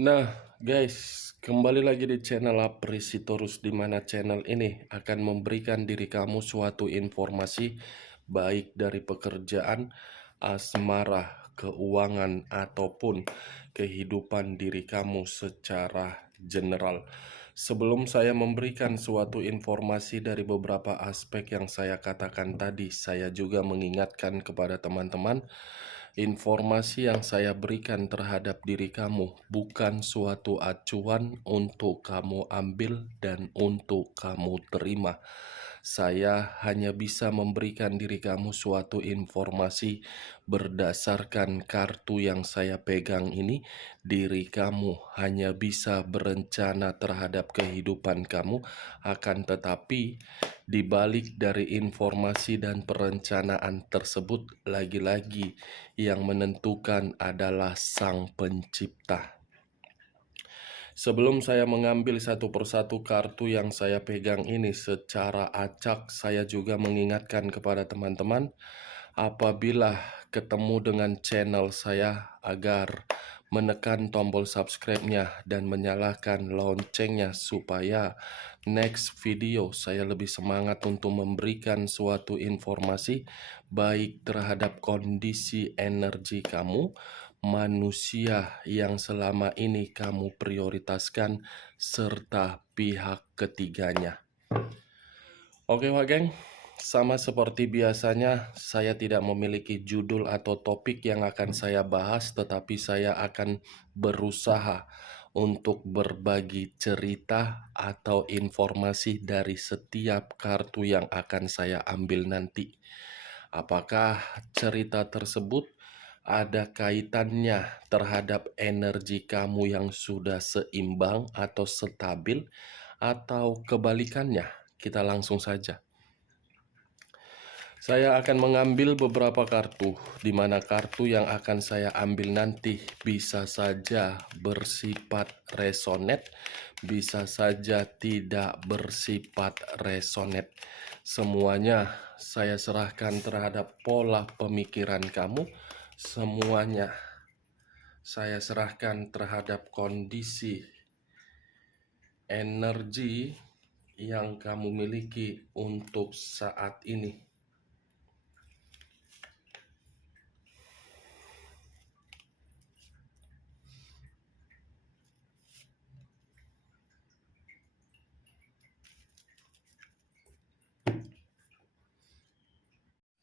Nah, guys, kembali lagi di channel Apresitorus, di mana channel ini akan memberikan diri kamu suatu informasi baik dari pekerjaan, asmara, keuangan, ataupun kehidupan diri kamu secara general. Sebelum saya memberikan suatu informasi dari beberapa aspek yang saya katakan tadi, saya juga mengingatkan kepada teman-teman, informasi yang saya berikan terhadap diri kamu bukan suatu acuan untuk kamu ambil dan untuk kamu terima. Saya hanya bisa memberikan diri kamu suatu informasi berdasarkan kartu yang saya pegang ini. Diri kamu hanya bisa berencana terhadap kehidupan kamu, akan tetapi di balik dari informasi dan perencanaan tersebut, lagi-lagi yang menentukan adalah Sang Pencipta. Sebelum saya mengambil satu persatu kartu yang saya pegang ini secara acak, saya juga mengingatkan kepada teman-teman, apabila ketemu dengan channel saya, agar menekan tombol subscribe-nya dan menyalakan loncengnya supaya next video saya lebih semangat untuk memberikan suatu informasi baik terhadap kondisi energi kamu, manusia yang selama ini kamu prioritaskan, serta pihak ketiganya. Oke Wak Geng, sama seperti biasanya, saya tidak memiliki judul atau topik yang akan saya bahas, tetapi saya akan berusaha untuk berbagi cerita atau informasi dari setiap kartu yang akan saya ambil nanti. Apakah cerita tersebut ada kaitannya terhadap energi kamu yang sudah seimbang atau stabil, atau kebalikannya? Kita langsung saja. Saya akan mengambil beberapa kartu, di mana kartu yang akan saya ambil nanti bisa saja bersifat resonate, bisa saja tidak bersifat resonate. Semuanya saya serahkan terhadap pola pemikiran kamu, semuanya saya serahkan terhadap kondisi energi yang kamu miliki untuk saat ini.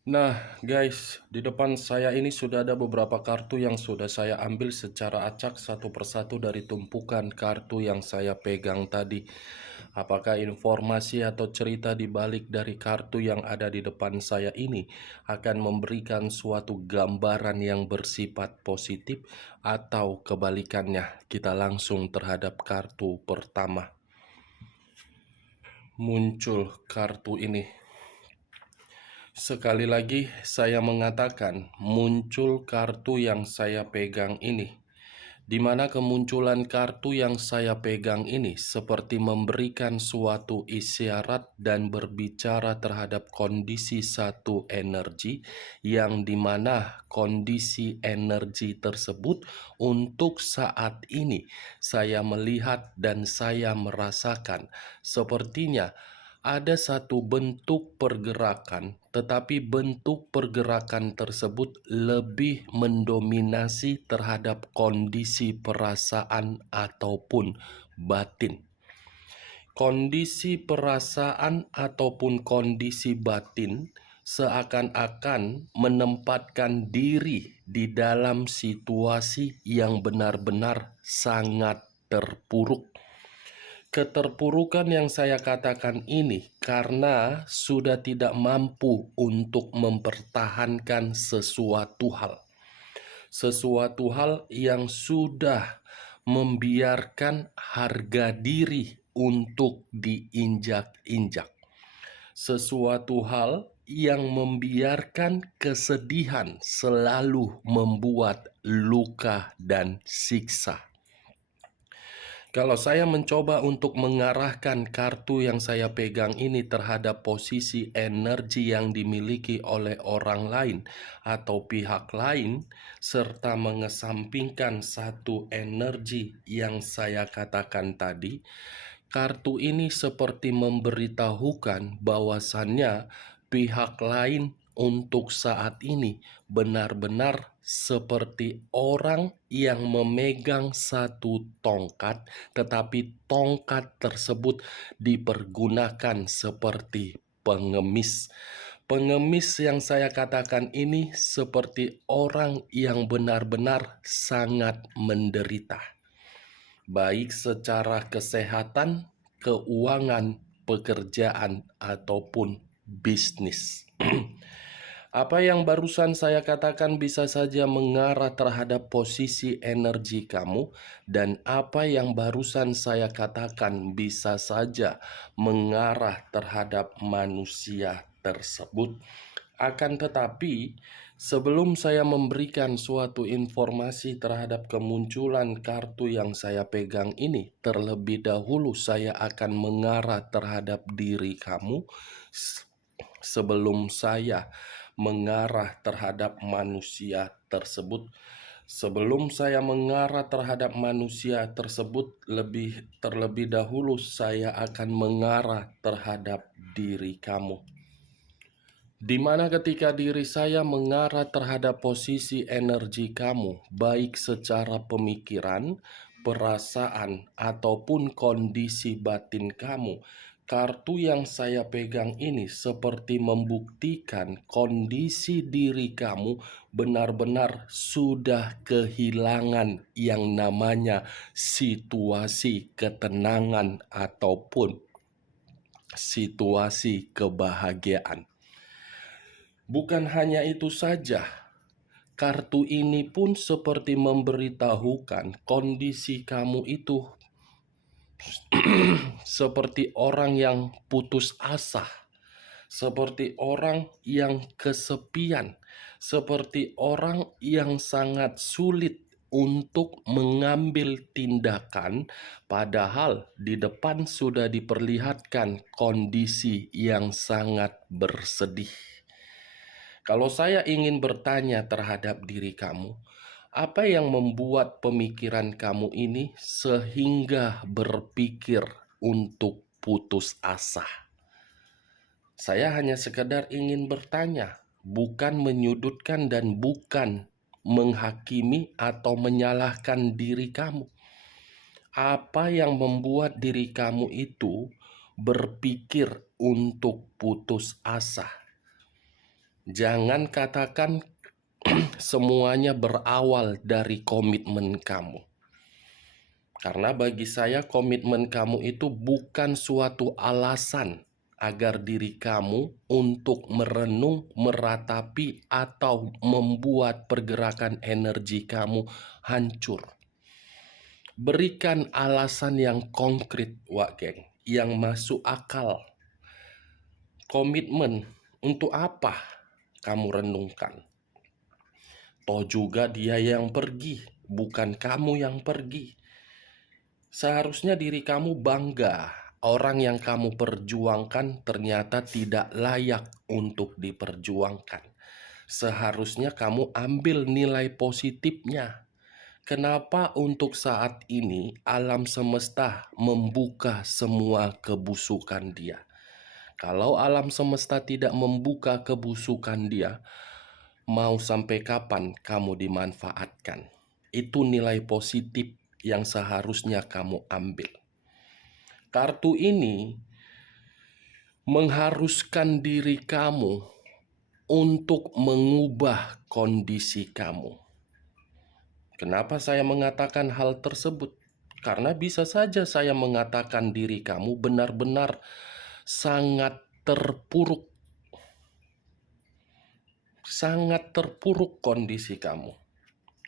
Nah guys, di depan saya ini sudah ada beberapa kartu yang sudah saya ambil secara acak satu persatu dari tumpukan kartu yang saya pegang tadi. Apakah informasi atau cerita di balik dari kartu yang ada di depan saya ini akan memberikan suatu gambaran yang bersifat positif atau kebalikannya? Kita langsung terhadap kartu pertama. Muncul kartu ini. Sekali lagi saya mengatakan, muncul kartu yang saya pegang ini, di mana kemunculan kartu yang saya pegang ini seperti memberikan suatu isyarat dan berbicara terhadap kondisi satu energi, yang dimana kondisi energi tersebut untuk saat ini saya melihat dan saya merasakan sepertinya ada satu bentuk pergerakan, tetapi bentuk pergerakan tersebut lebih mendominasi terhadap kondisi perasaan ataupun batin. Kondisi perasaan ataupun kondisi batin seakan-akan menempatkan diri di dalam situasi yang benar-benar sangat terpuruk. Keterpurukan yang saya katakan ini karena sudah tidak mampu untuk mempertahankan sesuatu hal. Sesuatu hal yang sudah membiarkan harga diri untuk diinjak-injak. Sesuatu hal yang membiarkan kesedihan selalu membuat luka dan siksa. Kalau saya mencoba untuk mengarahkan kartu yang saya pegang ini terhadap posisi energi yang dimiliki oleh orang lain atau pihak lain, serta mengesampingkan satu energi yang saya katakan tadi, kartu ini seperti memberitahukan bahwasannya pihak lain untuk saat ini benar-benar seperti orang yang memegang satu tongkat, tetapi tongkat tersebut dipergunakan seperti pengemis. Pengemis yang saya katakan ini seperti orang yang benar-benar sangat menderita, baik secara kesehatan, keuangan, pekerjaan, ataupun bisnis. Apa yang barusan saya katakan bisa saja mengarah terhadap posisi energi kamu, dan apa yang barusan saya katakan bisa saja mengarah terhadap manusia tersebut. Akan tetapi, sebelum saya memberikan suatu informasi terhadap kemunculan kartu yang saya pegang ini, terlebih dahulu saya akan mengarah terhadap diri kamu sebelum saya mengarah terhadap manusia tersebut. Sebelum saya mengarah terhadap manusia tersebut, terlebih dahulu saya akan mengarah terhadap diri kamu. Di mana ketika diri saya mengarah terhadap posisi energi kamu, baik secara pemikiran, perasaan, ataupun kondisi batin kamu, kartu yang saya pegang ini seperti membuktikan kondisi diri kamu benar-benar sudah kehilangan yang namanya situasi ketenangan ataupun situasi kebahagiaan. Bukan hanya itu saja, kartu ini pun seperti memberitahukan kondisi kamu itu seperti orang yang putus asa, seperti orang yang kesepian, seperti orang yang sangat sulit untuk mengambil tindakan, padahal di depan sudah diperlihatkan kondisi yang sangat bersedih. Kalau saya ingin bertanya terhadap diri kamu, apa yang membuat pemikiran kamu ini sehingga berpikir untuk putus asa? Saya hanya sekedar ingin bertanya, bukan menyudutkan dan bukan menghakimi atau menyalahkan diri kamu. Apa yang membuat diri kamu itu berpikir untuk putus asa? Jangan katakan semuanya berawal dari komitmen kamu. Karena bagi saya komitmen kamu itu bukan suatu alasan agar diri kamu untuk merenung, meratapi, atau membuat pergerakan energi kamu hancur. Berikan alasan yang konkret, Wak Geng, yang masuk akal. Komitmen untuk apa kamu renungkan? Toh juga dia yang pergi, bukan kamu yang pergi. Seharusnya diri kamu bangga, orang yang kamu perjuangkan ternyata tidak layak untuk diperjuangkan. Seharusnya kamu ambil nilai positifnya. Kenapa untuk saat ini alam semesta membuka semua kebusukan dia? Kalau alam semesta tidak membuka kebusukan dia, mau sampai kapan kamu dimanfaatkan? Itu nilai positif yang seharusnya kamu ambil. Kartu ini mengharuskan diri kamu untuk mengubah kondisi kamu. Kenapa saya mengatakan hal tersebut? Karena bisa saja saya mengatakan diri kamu benar-benar sangat terpuruk. Sangat terpuruk kondisi kamu.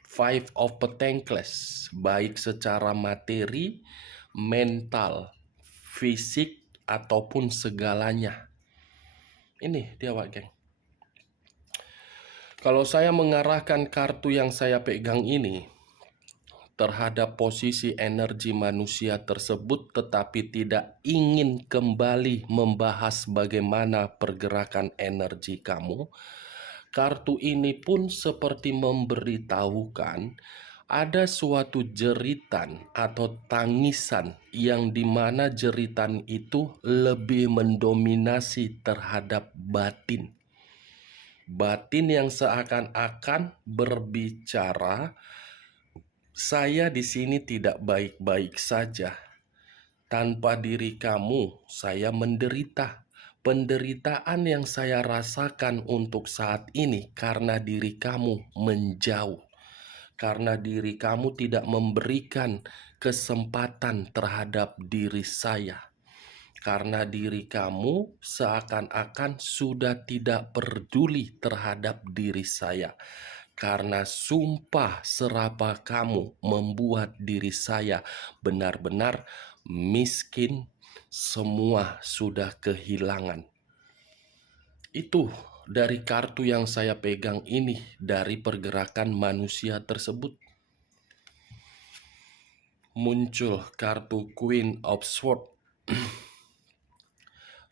Five of Pentacles, baik secara materi, mental, fisik, ataupun segalanya. Ini dia, Wak Geng. Kalau saya mengarahkan kartu yang saya pegang ini terhadap posisi energi manusia tersebut, tetapi tidak ingin kembali membahas bagaimana pergerakan energi kamu, kartu ini pun seperti memberitahukan ada suatu jeritan atau tangisan yang dimana jeritan itu lebih mendominasi terhadap batin. Batin yang seakan-akan berbicara, saya di sini tidak baik-baik saja. Tanpa diri kamu, saya menderita. Penderitaan yang saya rasakan untuk saat ini karena diri kamu menjauh. Karena diri kamu tidak memberikan kesempatan terhadap diri saya. Karena diri kamu seakan-akan sudah tidak peduli terhadap diri saya. Karena sumpah serapah kamu membuat diri saya benar-benar miskin, semua sudah kehilangan. Itu dari kartu yang saya pegang ini, dari pergerakan manusia tersebut. Muncul kartu Queen of Swords.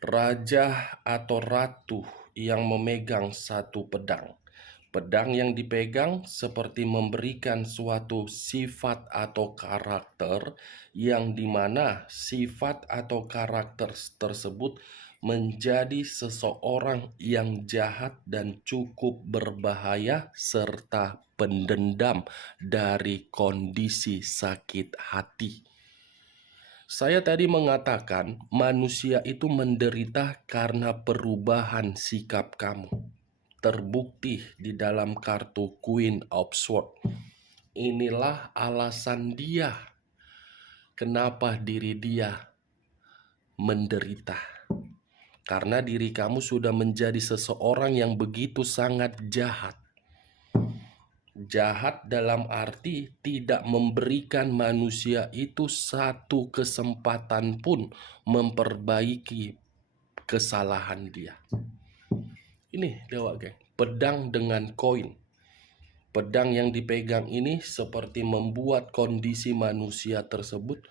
Raja atau ratu yang memegang satu pedang. Pedang yang dipegang seperti memberikan suatu sifat atau karakter yang dimana sifat atau karakter tersebut menjadi seseorang yang jahat dan cukup berbahaya serta pendendam dari kondisi sakit hati. Saya tadi mengatakan manusia itu menderita karena perubahan sikap kamu. Terbukti di dalam kartu Queen of Swords. Inilah alasan dia, kenapa diri dia menderita. Karena diri kamu sudah menjadi seseorang yang begitu sangat jahat. Jahat dalam arti tidak memberikan manusia itu satu kesempatan pun memperbaiki kesalahan dia. Ini Dewa Geng, pedang dengan koin. Pedang yang dipegang ini seperti membuat kondisi manusia tersebut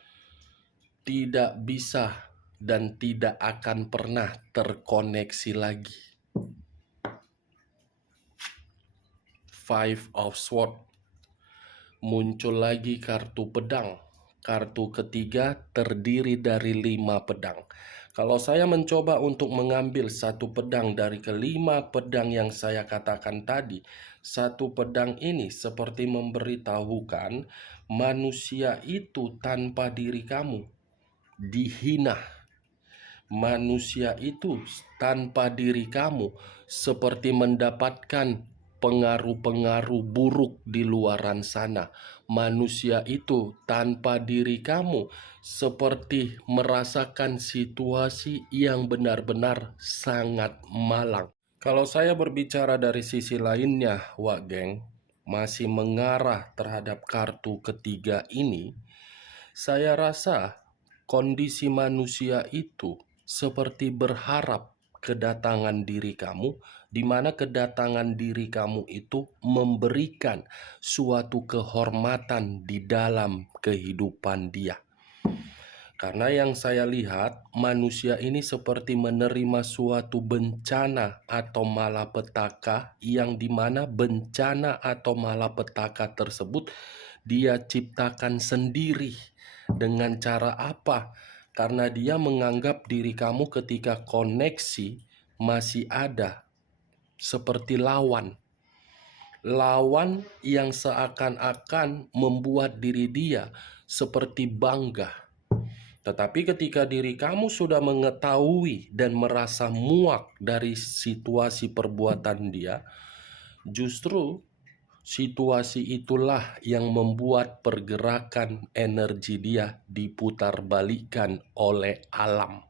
tidak bisa dan tidak akan pernah terkoneksi lagi. Five of Swords. Muncul lagi kartu pedang. Kartu ketiga terdiri dari 5 pedang. Kalau saya mencoba untuk mengambil satu pedang dari kelima pedang yang saya katakan tadi, satu pedang ini seperti memberitahukan manusia itu tanpa diri kamu dihina. Manusia itu tanpa diri kamu seperti mendapatkan pengaruh-pengaruh buruk di luaran sana. Manusia itu tanpa diri kamu seperti merasakan situasi yang benar-benar sangat malang. Kalau saya berbicara dari sisi lainnya, Wak Geng, masih mengarah terhadap kartu ketiga ini, saya rasa kondisi manusia itu seperti berharap kedatangan diri kamu, di mana kedatangan diri kamu itu memberikan suatu kehormatan di dalam kehidupan dia. Karena yang saya lihat, manusia ini seperti menerima suatu bencana atau malapetaka, yang dimana bencana atau malapetaka tersebut dia ciptakan sendiri. Dengan cara apa? Karena dia menganggap diri kamu ketika koneksi masih ada seperti lawan. Lawan yang seakan-akan membuat diri dia seperti bangga. Tetapi ketika diri kamu sudah mengetahui dan merasa muak dari situasi perbuatan dia, justru situasi itulah yang membuat pergerakan energi dia diputarbalikkan oleh alam.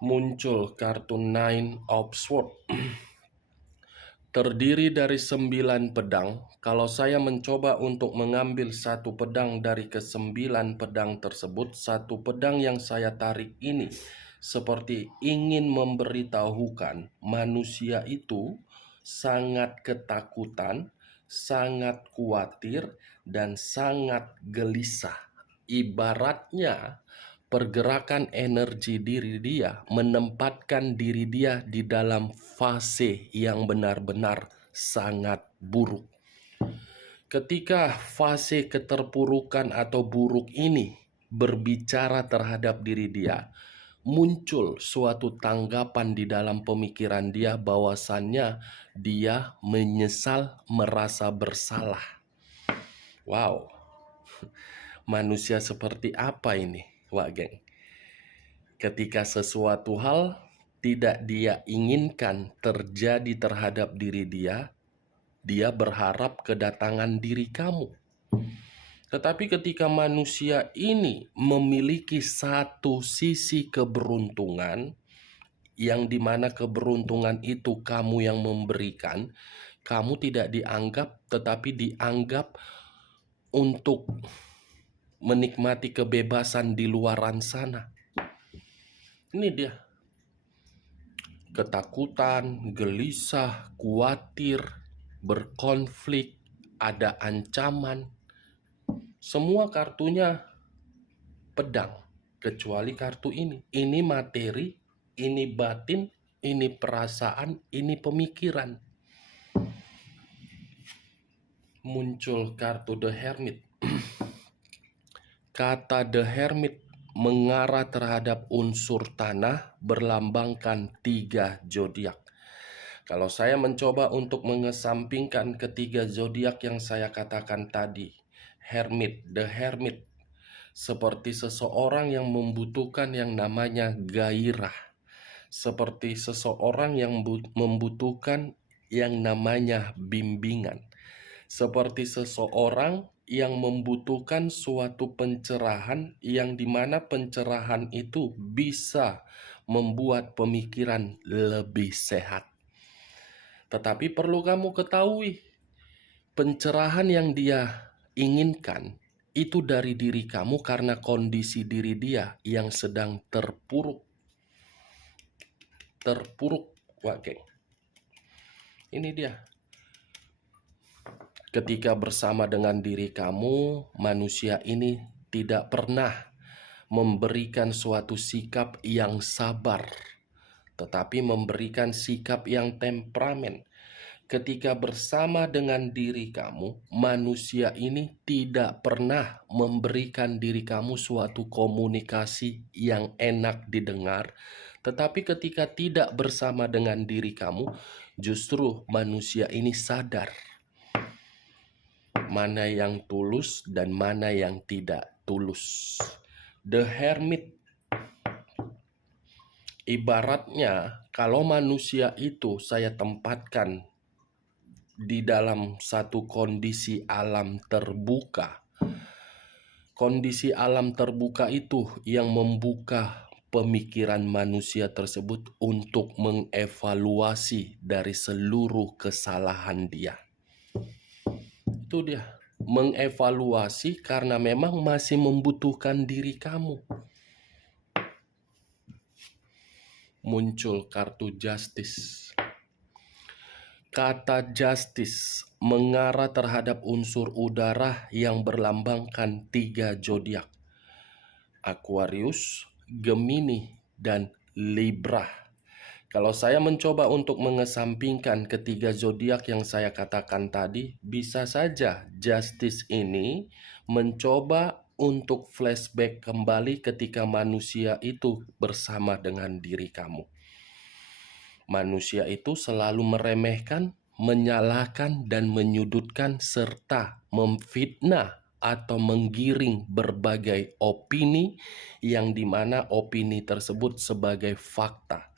Muncul kartu Nine of Swords. Terdiri dari 9 pedang. Kalau saya mencoba untuk mengambil satu pedang dari ke-9 pedang tersebut, satu pedang yang saya tarik ini seperti ingin memberitahukan manusia itu sangat ketakutan sangat khawatir, dan sangat gelisah. Ibaratnya pergerakan energi diri dia menempatkan diri dia di dalam fase yang benar-benar sangat buruk. Ketika fase keterpurukan atau buruk ini berbicara terhadap diri dia, muncul suatu tanggapan di dalam pemikiran dia bahwasannya dia menyesal, merasa bersalah. Wow, manusia seperti apa ini, Wak Geng? Ketika sesuatu hal tidak dia inginkan terjadi terhadap diri dia, dia berharap kedatangan diri kamu. Tetapi ketika manusia ini memiliki satu sisi keberuntungan, yang dimana keberuntungan itu kamu yang memberikan, kamu tidak dianggap, tetapi dianggap untuk menikmati kebebasan di luaran sana. Ini dia. Ketakutan, gelisah, khawatir, berkonflik, ada ancaman. Semua kartunya pedang, kecuali kartu ini. Ini materi, ini batin, ini perasaan, ini pemikiran. Muncul kartu The Hermit. Kata The Hermit mengarah terhadap unsur tanah, berlambangkan 3 zodiak. Kalau saya mencoba untuk mengesampingkan ketiga zodiak yang saya katakan tadi, The Hermit, seperti seseorang yang membutuhkan yang namanya gairah, seperti seseorang yang membutuhkan yang namanya bimbingan, seperti seseorang yang membutuhkan suatu pencerahan, yang dimana pencerahan itu bisa membuat pemikiran lebih sehat. Tetapi perlu kamu ketahui, pencerahan yang dia inginkan itu dari diri kamu karena kondisi diri dia yang sedang terpuruk. Oke. Ini dia. Ketika bersama dengan diri kamu, manusia ini tidak pernah memberikan suatu sikap yang sabar, tetapi memberikan sikap yang temperamen. Ketika bersama dengan diri kamu, manusia ini tidak pernah memberikan diri kamu suatu komunikasi yang enak didengar. Tetapi ketika tidak bersama dengan diri kamu, justru manusia ini sadar mana yang tulus dan mana yang tidak tulus. The Hermit, ibaratnya kalau manusia itu saya tempatkan di dalam satu kondisi alam terbuka. Kondisi alam terbuka itu yang membuka pemikiran manusia tersebut untuk mengevaluasi dari seluruh kesalahan dia. Itu dia, mengevaluasi karena memang masih membutuhkan diri kamu. Muncul kartu Justice. Kata Justice mengarah terhadap unsur udara yang berlambangkan 3 zodiak: Aquarius, Gemini, dan Libra. Kalau saya mencoba untuk mengesampingkan ketiga zodiak yang saya katakan tadi, bisa saja Justice ini mencoba untuk flashback kembali ketika manusia itu bersama dengan diri kamu. Manusia itu selalu meremehkan, menyalahkan, dan menyudutkan serta memfitnah atau menggiring berbagai opini yang dimana opini tersebut sebagai fakta.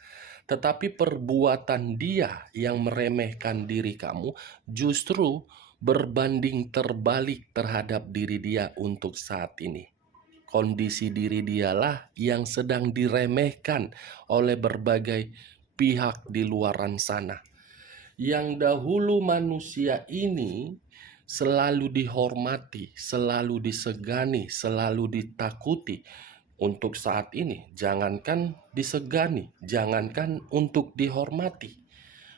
Tetapi perbuatan dia yang meremehkan diri kamu justru berbanding terbalik terhadap diri dia untuk saat ini. Kondisi diri dialah yang sedang diremehkan oleh berbagai pihak di luaran sana. Yang dahulu manusia ini selalu dihormati, selalu disegani, selalu ditakuti. Untuk saat ini, jangankan disegani, jangankan untuk dihormati,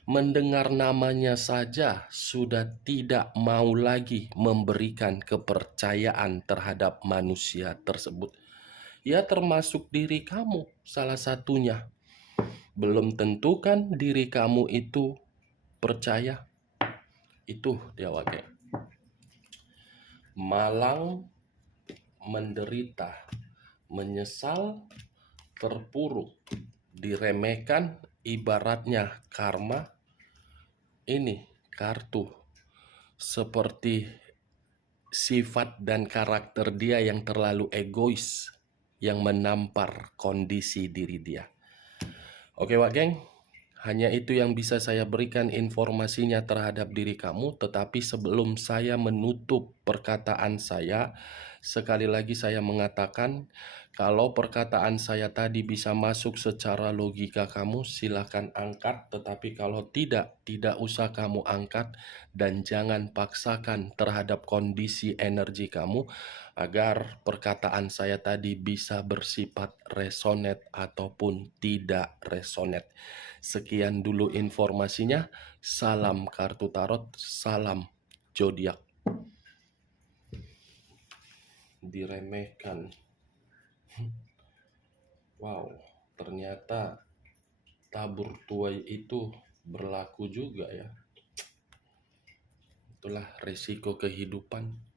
mendengar namanya saja sudah tidak mau lagi memberikan kepercayaan terhadap manusia tersebut. Ya, termasuk diri kamu salah satunya. Belum tentu kan diri kamu itu percaya. Itu dia wakai. Malang, menderita, menyesal, terpuruk, diremehkan, ibaratnya karma. Ini kartu seperti sifat dan karakter dia yang terlalu egois yang menampar kondisi diri dia. Oke Wak Geng, hanya itu yang bisa saya berikan informasinya terhadap diri kamu. Tetapi sebelum saya menutup perkataan saya, sekali lagi saya mengatakan, kalau perkataan saya tadi bisa masuk secara logika kamu, silakan angkat. Tetapi kalau tidak usah kamu angkat. Dan jangan paksakan terhadap kondisi energi kamu, agar perkataan saya tadi bisa bersifat resonate ataupun tidak resonate. Sekian dulu informasinya. Salam kartu tarot, salam zodiak. Diremehkan. Wow, ternyata tabur tuai itu berlaku juga ya. Itulah resiko kehidupan.